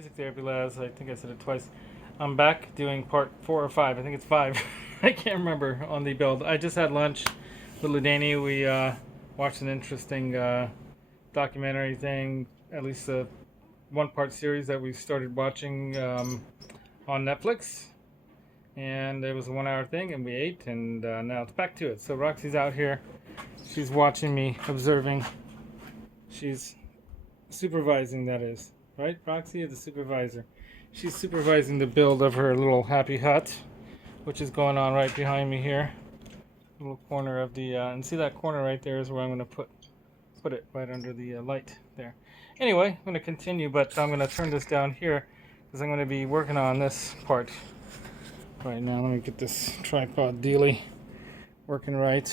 Music Therapy Laz. I think I said it twice. I'm back doing part 4 or 5. I think it's 5. I can't remember on the build. I just had lunch with Ludani. We watched an interesting documentary thing, at least a one-part series that we started watching on Netflix. And it was a 1-hour thing, and we ate, and now it's back to it. So Roxy's out here. She's watching me, observing. She's supervising, that is. Right? Roxy is the supervisor. She's supervising the build of her little happy hut, which is going on right behind me here. Little corner of the, and see that corner right there is where I'm going to put it right under the light there. Anyway, I'm going to continue, but I'm going to turn this down here because I'm going to be working on this part right now. Let me get this tripod dealy working right.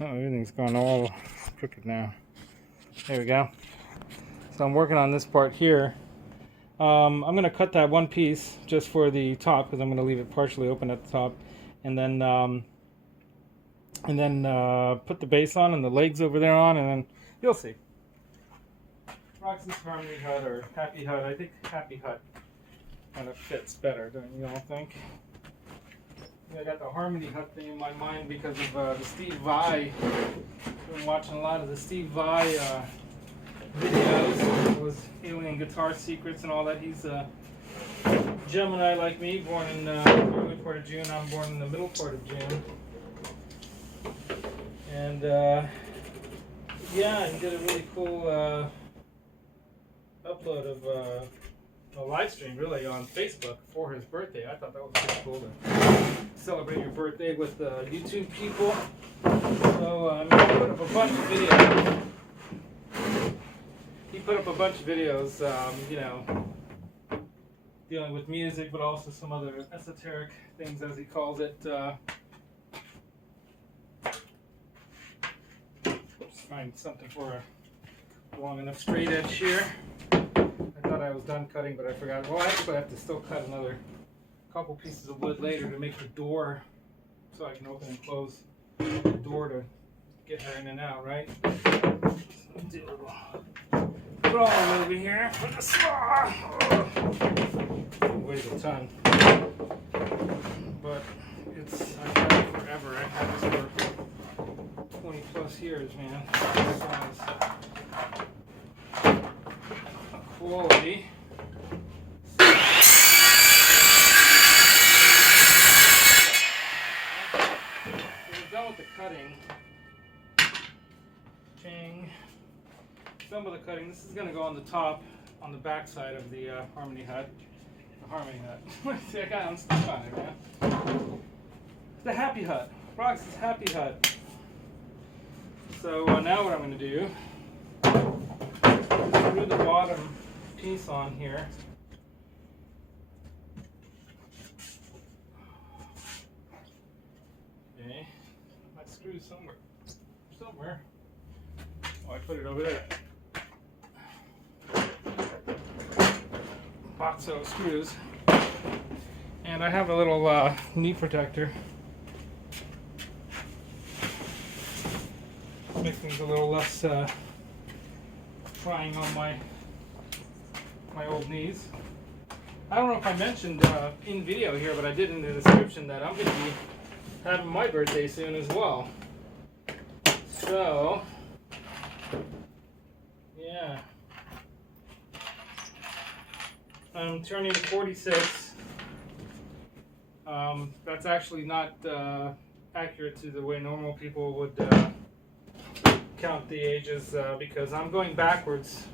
Oh, everything's gone all crooked now. There we go. So I'm working on this part here. I'm going to cut that one piece just for the top because I'm going to leave it partially open at the top, and then put the base on and the legs over there on, and then you'll see. Roxy's Harmony Hut or Happy Hut. I think Happy Hut kind of fits better, don't you all think? I got the Harmony Hut thing in my mind because of the Steve Vai. I've been watching a lot of the Steve Vai videos. It was Alien Guitar Secrets and all that. He's a Gemini like me, born in the early part of June. I'm born in the middle part of June. And yeah, he did a really cool upload of a live stream, really, on Facebook for his birthday. I thought that was pretty cool to celebrate your birthday with YouTube people. So he put up a bunch of videos. He put up a bunch of videos, you know, dealing with music, but also some other esoteric things, as he calls it. Let's find something for a long enough straight edge here. I thought I was done cutting, but I forgot. Well, actually, I have to still cut another couple pieces of wood later to make the door, so I can open and close the door to get her in and out, right? So do a little roll over here for the saw. It weighs a ton, but I've had it forever. I've had this for 20 plus years, man. Quality. So we're done with the cutting. Ching. Done with the cutting. This is going to go on the top, on the back side of the Harmony Hut. The Harmony Hut. See, I'm stuck on it, man. The Happy Hut. Roxy's Happy Hut. So now what I'm going to do is screw the bottom piece on here. Okay. My screw somewhere. Oh, I put it over there. Box of screws. And I have a little knee protector. Makes things a little less trying on my old knees. I don't know if I mentioned in video here, but I did in the description that I'm going to be having my birthday soon as well. So, yeah. I'm turning 46. That's actually not accurate to the way normal people would count the ages because I'm going backwards.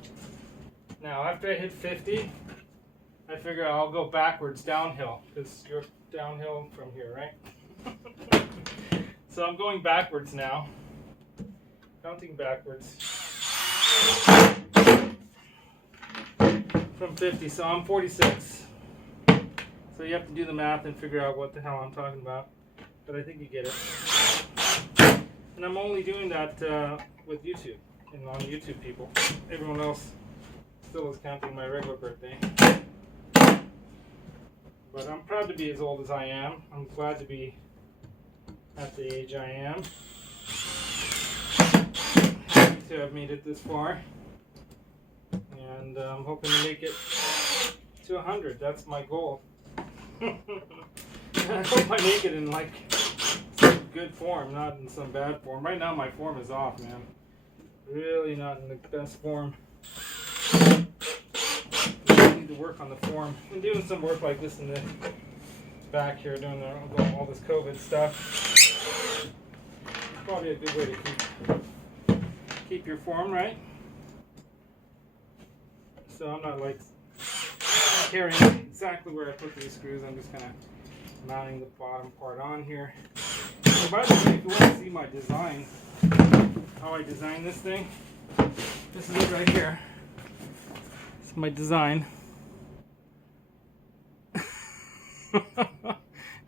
Now, after I hit 50, I figure I'll go backwards downhill because you're downhill from here, right? So I'm going backwards now. Counting backwards. From 50, so I'm 46. So you have to do the math and figure out what the hell I'm talking about. But I think you get it. And I'm only doing that with YouTube and on YouTube people. Everyone else still is counting my regular birthday. But I'm proud to be as old as I am. I'm glad to be at the age I am. Happy to have made it this far. and I'm hoping to make it to 100. That's my goal. I hope I make it in like some good form, not in some bad form. Right now my form is off, man. Really not in the best form. I need to work on the form. I'm doing some work like this in the back here, doing all this COVID stuff. Probably a good way to keep your form, right? So I'm not like carrying exactly where I put these screws. I'm just kind of mounting the bottom part on here. So by the way, if you want to see my design, how I designed this thing, this is it right here. It's my design.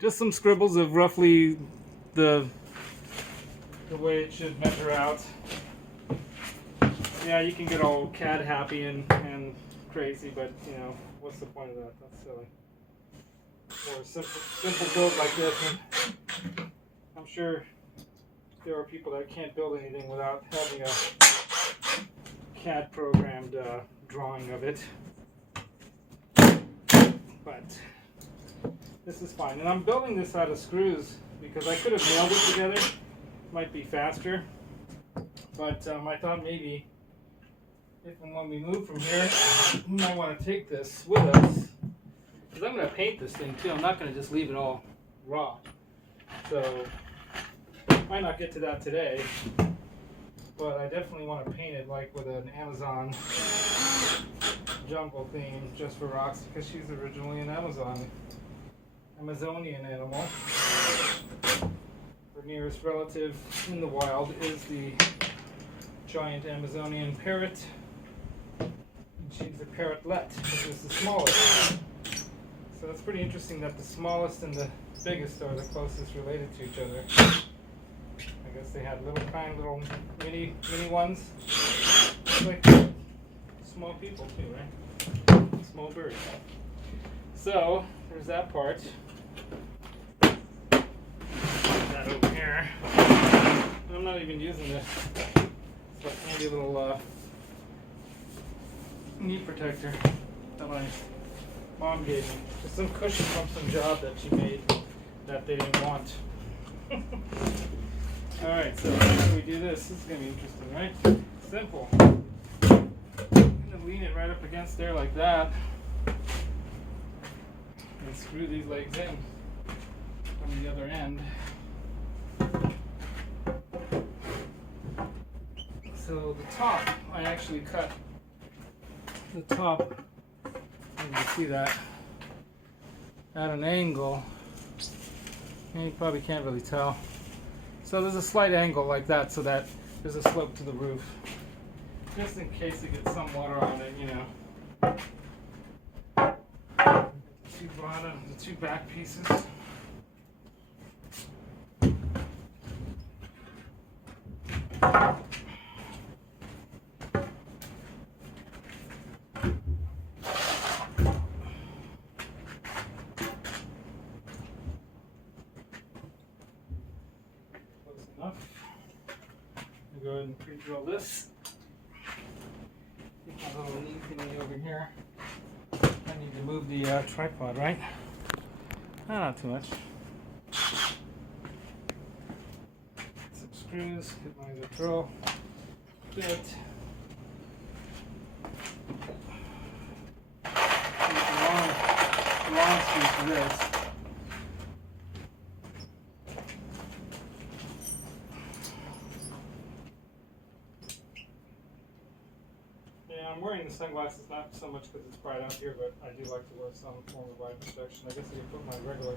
Just some scribbles of roughly the way it should measure out. Yeah, you can get all CAD happy and crazy, but you know, what's the point of that? That's silly. For a simple build like this, and I'm sure there are people that can't build anything without having a CAD programmed drawing of it. But this is fine. And I'm building this out of screws because I could have nailed it together. Might be faster. But I thought maybe if and when we move from here, we might want to take this with us. Because I'm going to paint this thing too. I'm not going to just leave it all raw. So, might not get to that today. But I definitely want to paint it like with an Amazon jungle theme just for Roxy, because she's originally an Amazonian animal. Her nearest relative in the wild is the giant Amazonian parrot. And she's the parrotlet, which is the smallest. So it's pretty interesting that the smallest and the biggest are the closest related to each other. I guess they had little mini ones. It's like small people too, right? Small birds. So there's that part. That over here. And I'm not even using this. It's like handy little knee protector that my mom gave me. Just some cushion from some job that she made that they didn't want. Alright, so how do we do this? This is going to be interesting, right? Simple. I'm going to lean it right up against there like that. And screw these legs in from the other end. So the top, I actually cut the top, you can see that, at an angle. And you probably can't really tell. So there's a slight angle like that so that there's a slope to the roof. Just in case it gets some water on it, you know. The two back pieces. Go ahead and pre-drill this. Get my little knee thingy over here. I need to move the tripod, right? Not too much. Some screws, get my drill bit. Long screws for this. I'm wearing the sunglasses not so much because it's bright out here, but I do like to wear some form of eye protection. I guess I could put my regular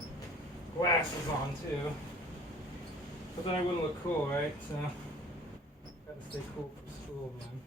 glasses on too, but then I wouldn't look cool, right? So, gotta stay cool for school, man.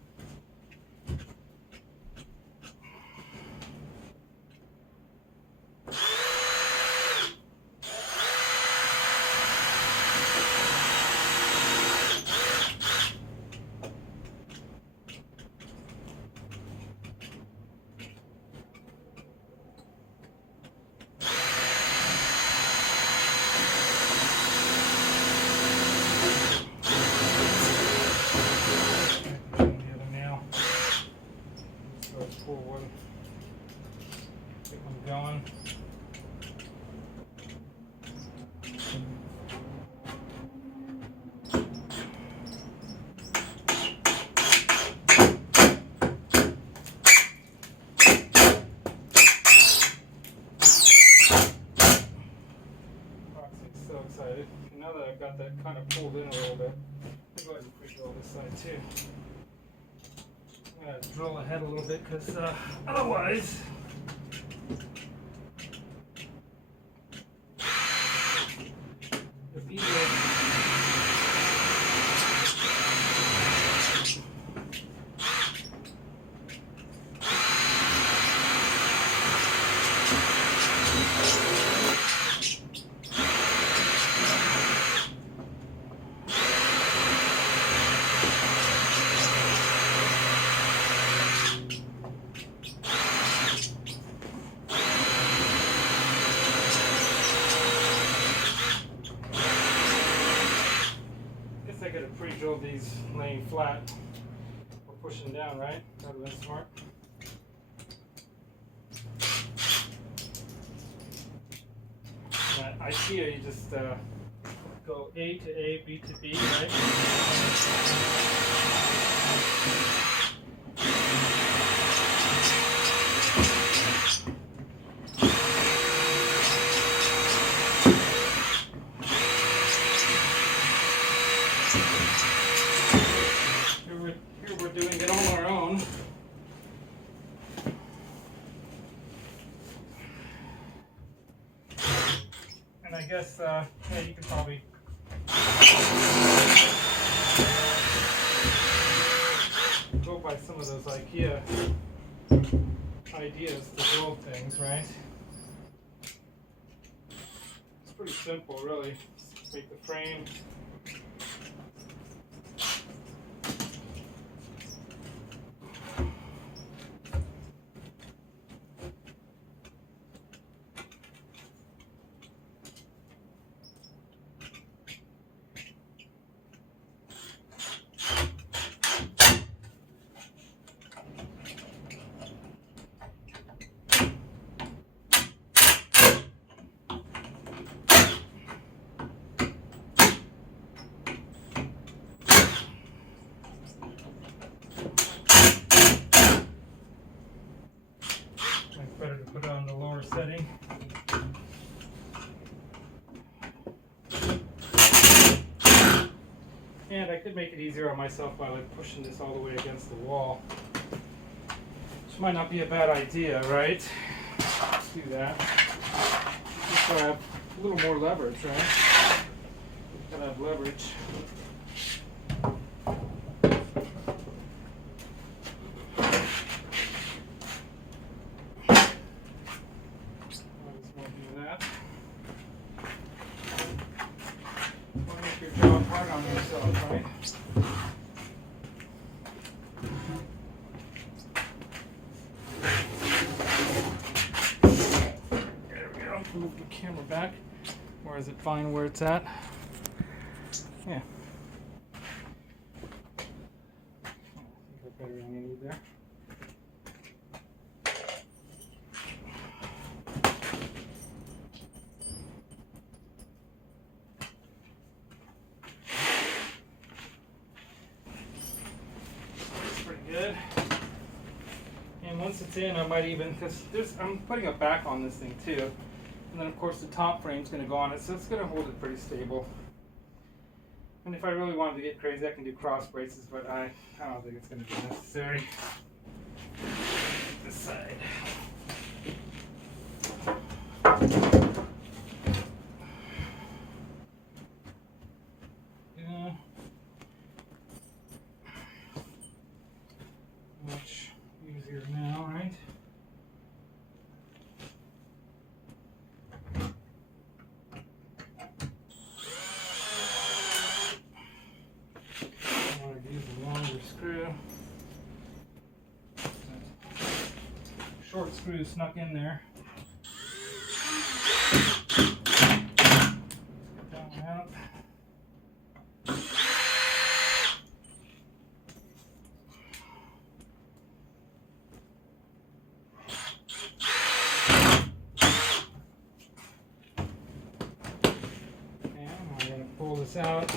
Get one going. Roxy's so excited. Now that I've got that kind of pulled in a little bit, I'll go ahead and pre-drill this side too. I'm going to drill ahead a little bit because otherwise it's easier. I could have pre-drilled these laying flat or pushing down, right? That would have been smart. And at IKEA, you just go A to A, B to B, right? Here we're doing it on our own. And I guess, yeah, you could probably go by some of those IKEA ideas to build things, right? It's pretty simple, really. Just make the frame. Better to put it on the lower setting. And I could make it easier on myself by like pushing this all the way against the wall. Which might not be a bad idea, right? Let's do that. Just so I have a little more leverage, right? Gotta have leverage. Move the camera back, or is it fine where it's at? Yeah. I think I've got everything I need there. That's pretty good. And once it's in, I might even, because I'm putting a back on this thing too. And then of course the top frame's going to go on it, so it's going to hold it pretty stable. And if I really wanted to get crazy, I can do cross braces, but I don't think it's going to be necessary. This side. Yeah. Much easier now, right? Screw. Short screw snuck in there. Get that one out. this out,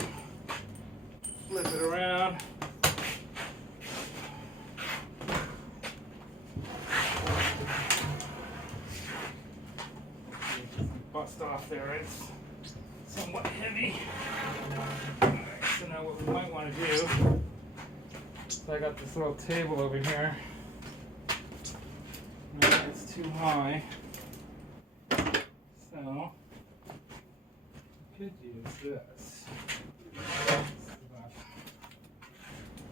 flip it around. Bust off there, it's somewhat heavy. Alright, so now what we might want to do, so I got this little table over here. Maybe it's too high. So, could use this. This is about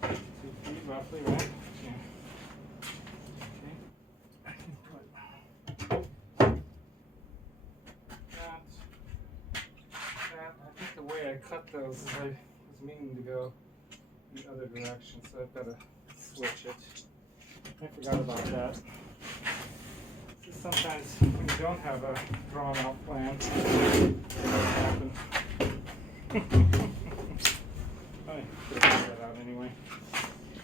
2 feet roughly, right? Yeah. Okay. I can put that. I think the way I cut those is I was meaning to go the other direction, so I've got to switch it. I forgot about that. Sometimes when you don't have a drawn out plan, it doesn't happen. I should have that out anyway.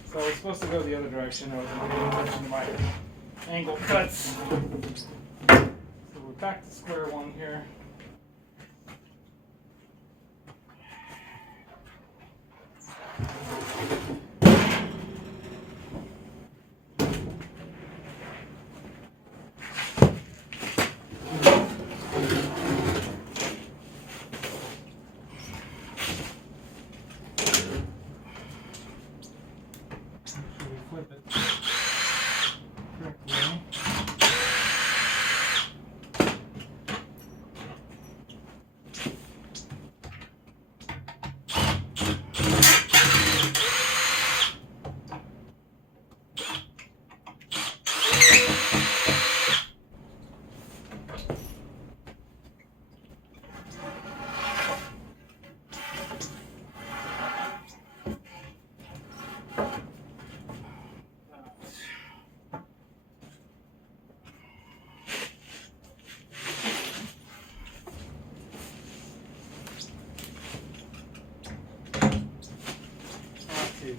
So I was supposed to go the other direction. I wasn't paying attention to my angle cuts. So we're back to square one here. Flip it correctly.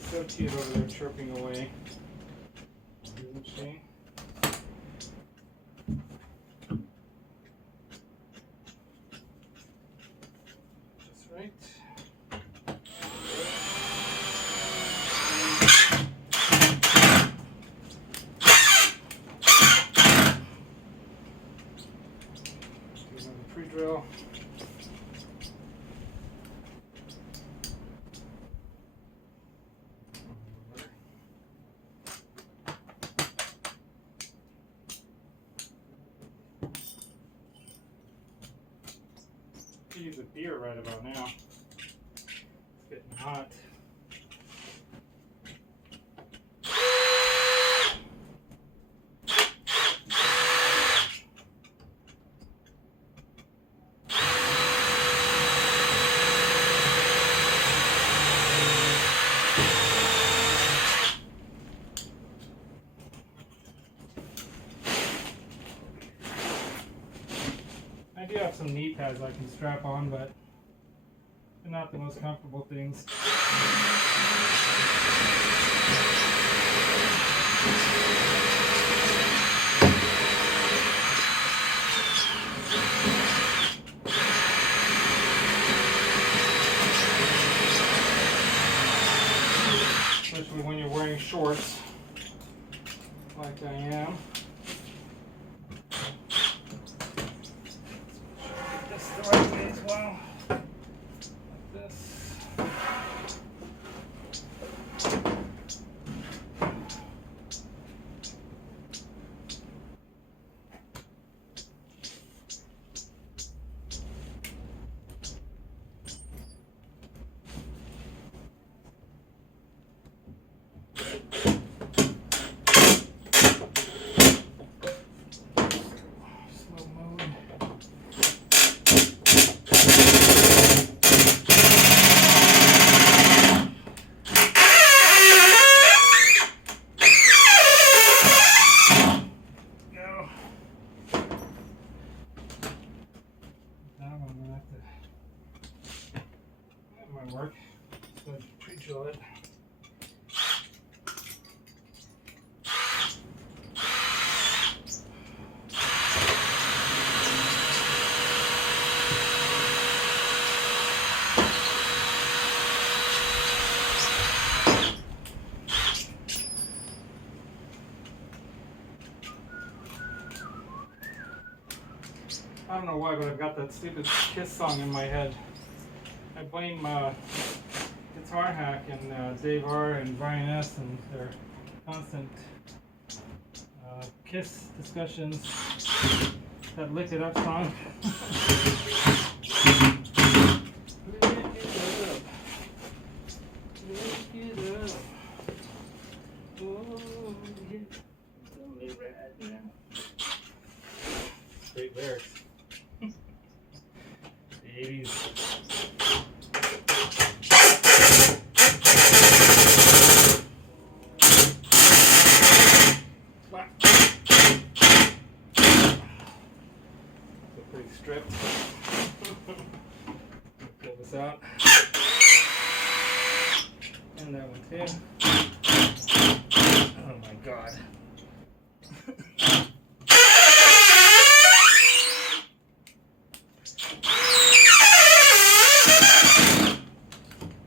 So cute over there chirping away, isn't she? Just right. Do another pre-drill. Use a beer right about now. It's getting hot. I do have some knee pads I can strap on, but they're not the most comfortable things. Especially when you're wearing shorts like I am. The right way as well, like this. I don't know why, but I've got that stupid Kiss song in my head. I blame Guitar Hack and Dave R. and Brian S. and their constant Kiss discussions. That Lick It Up song. Lick it up. Lick it up. Oh, yeah. Only right now. Great lyrics. The 80s. Pretty stripped. Pull this out. And that one too. Oh my god.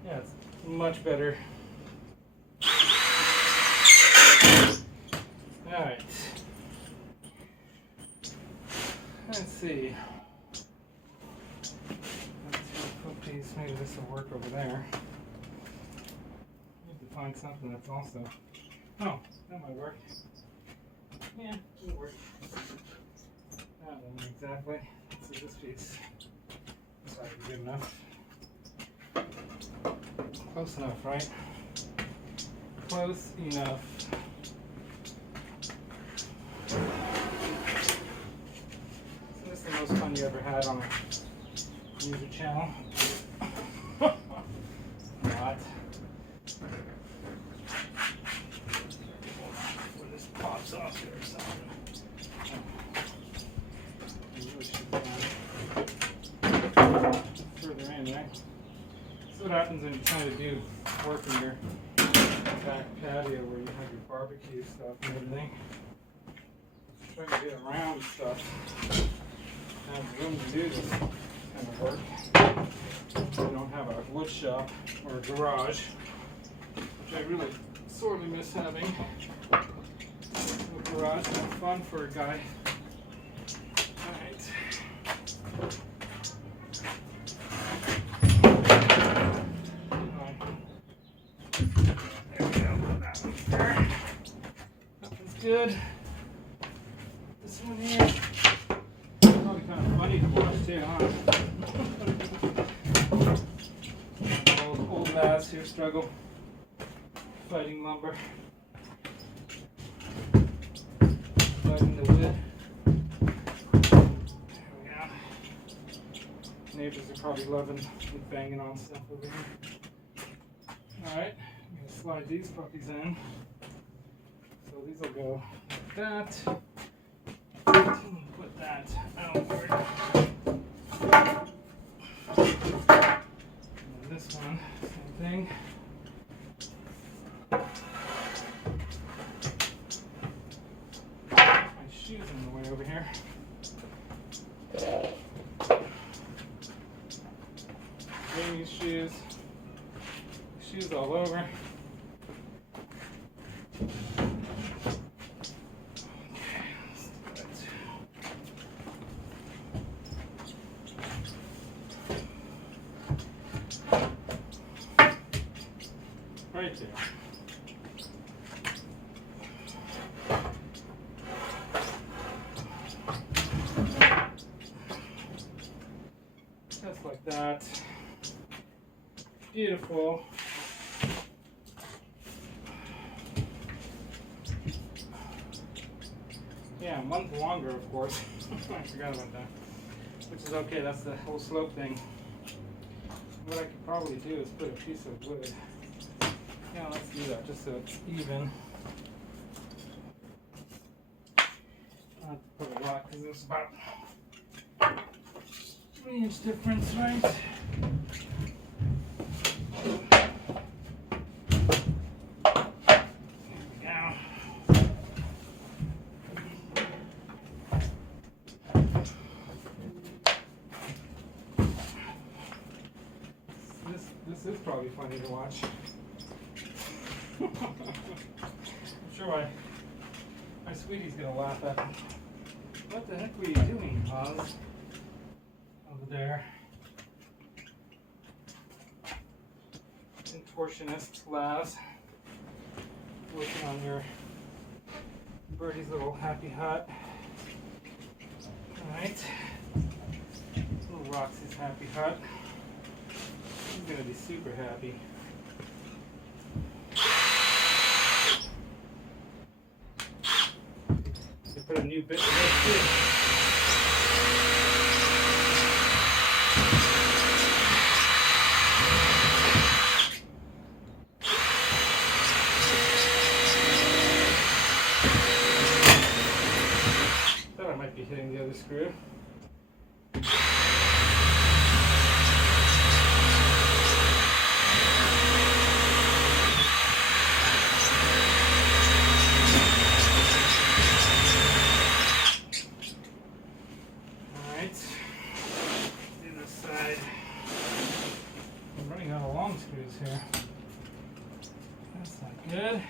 Yeah, it's much better. Alright. Let's see. Maybe this will work over there. Need to find something that's also. Oh, that might work. Yeah, it'll work. That one exactly. This is this piece. This ought to be good enough. Close enough, right? Close enough. So this is the most fun you ever had on a music channel. Not. When this pops off here or something. I really should further in, right? That's what happens when you're trying to do work in your back patio where you have your barbecue stuff and everything. Trying to get around stuff. Have room to do this kind of work. We don't have a wood shop or a garage, which I really sorely miss having. A garage is fun for a guy. Alright. There we go. That one's there. That one's good. This one here. Probably kind of funny to watch too, huh? Old lads who struggle fighting lumber, fighting the wood. There we go. Neighbors are probably loving me banging on stuff over here. Alright, I'm going to slide these puppies in. So these will go like that. Put that outward. And this one, same thing. My shoes in the way over here. Amy's shoes. Shoes all over. Right there. Just like that. Beautiful. Yeah, a month longer, of course. I forgot about that. Which is okay, that's the whole slope thing. What I could probably do is put a piece of wood. Yeah, let's do that just so it's even. I have to put a lot because there's about 3-inch difference, right? There we go. This is probably funny to watch. I'm sure my sweetie's gonna laugh at me. What the heck were you doing, Oz? over there. Contortionist Laz, working on your birdie's little happy hut. Alright. Little Roxy's happy hut. She's gonna be super happy. They put a new bit in there too. Thought I might be hitting the other screw. Here. That's not good.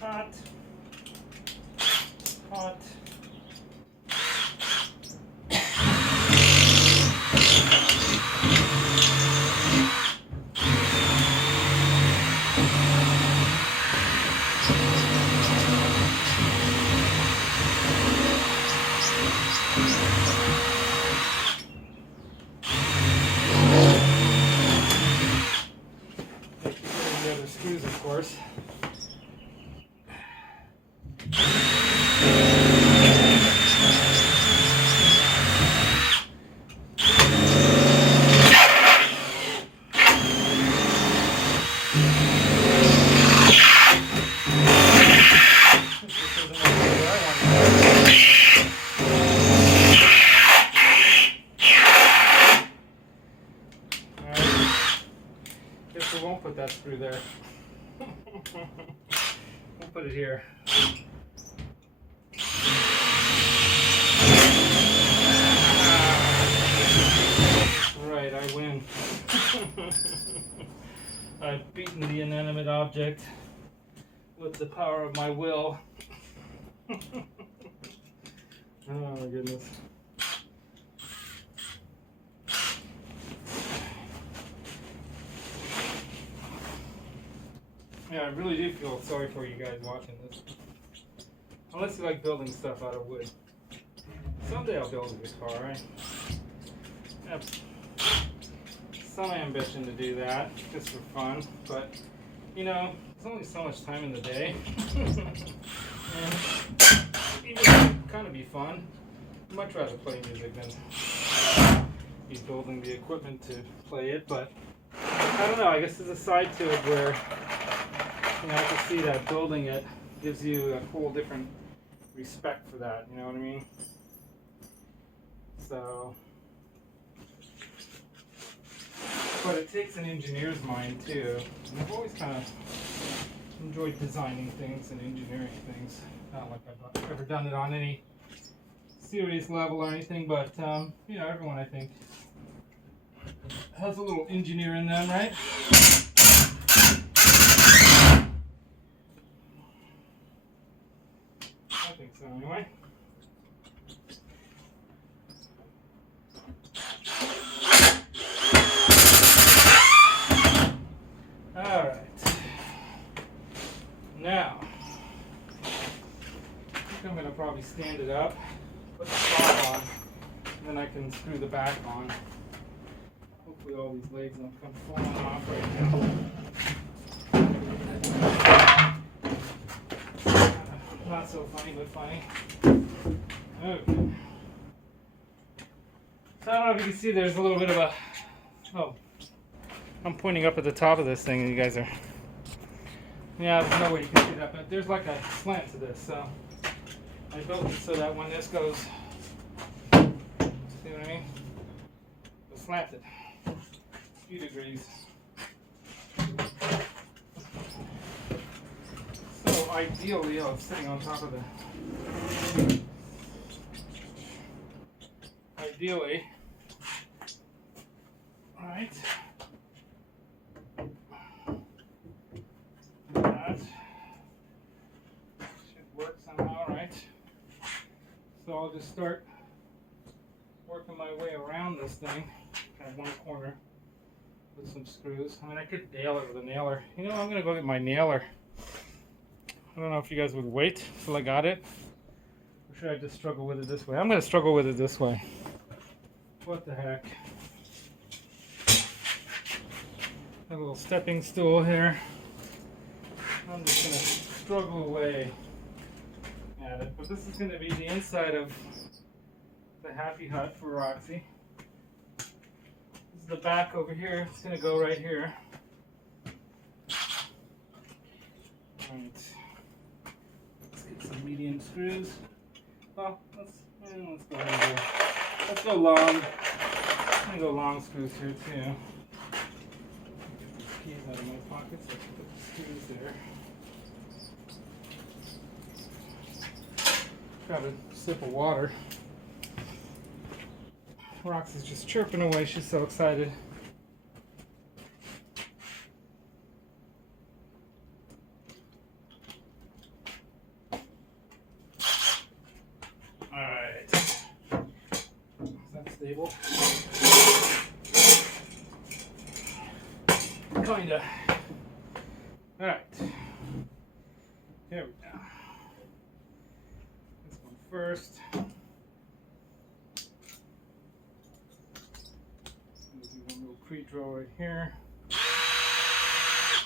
Hot. Hot. The other screws, of course. Guess we won't put that screw there. We'll put it here. Right, I win. I've beaten the inanimate object with the power of my will. Oh my goodness. Yeah, I really do feel sorry for you guys watching this. Unless you like building stuff out of wood. Someday I'll build a guitar, right? I have some ambition to do that, just for fun. But, you know, there's only so much time in the day. And even though it kind of be fun, I'd much rather play music than be building the equipment to play it. But, I don't know, I guess there's a side to it where I can see that building it gives you a whole different respect for that, you know what I mean? So, but it takes an engineer's mind too. And I've always kind of enjoyed designing things and engineering things. Not like I've ever done it on any serious level or anything, but you know, everyone I think has a little engineer in them, right? I think so anyway. Alright. Now, I think I'm going to probably stand it up, put the top on, and then I can screw the back on. Hopefully all these legs don't come falling off right now. Not so funny, but funny. Okay. So I don't know if you can see there's a little bit of a... Oh. I'm pointing up at the top of this thing and you guys are... Yeah, there's no way you can see that, but there's like a slant to this, so... I built it so that when this goes... See what I mean? It's slanted. A few degrees. So ideally, oh, it's sitting on top of the. Ideally, right? That should work somehow, right? So I'll just start working my way around this thing, kind of one corner, with some screws. I mean, I could nail it with a nailer. You know, I'm gonna go get my nailer. I don't know if you guys would wait till I got it, or should I just struggle with it this way? I'm gonna struggle with it this way. What the heck? A little stepping stool here. I'm just gonna struggle away at it. But this is gonna be the inside of the Happy Hut for Roxy. This is the back over here. It's gonna go right here. Alright. Let's get some medium screws. Well, let's go ahead and go. Let's go long. I'm gonna go long screws here too. Get these keys out of my pockets. Let's put the screws there. Grab a sip of water. Roxy's just chirping away. She's so excited. Alright. Is that stable? Kinda. Alright. Here we go. This one first. Do one little pre-draw right here. I'm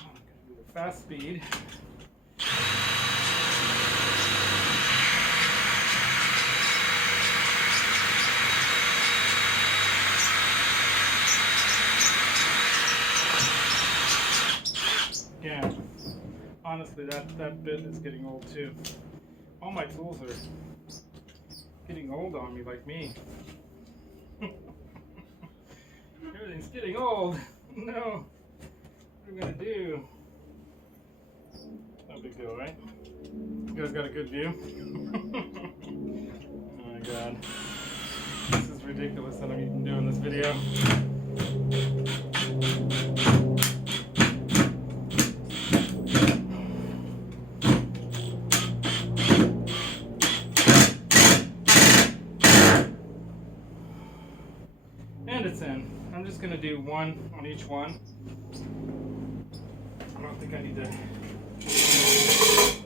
gonna do the fast speed. Yeah, honestly, that bit is getting old too. All my tools are getting old on me, like me. Everything's getting old. No, what are we gonna do? No big deal, right? You guys got a good view? Oh my god, this is ridiculous that I'm even doing this video. And it's in. I'm just going to do one on each one. I don't think I need to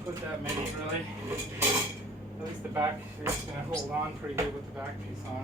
put that many really. At least the back is going to hold on pretty good with the back piece on.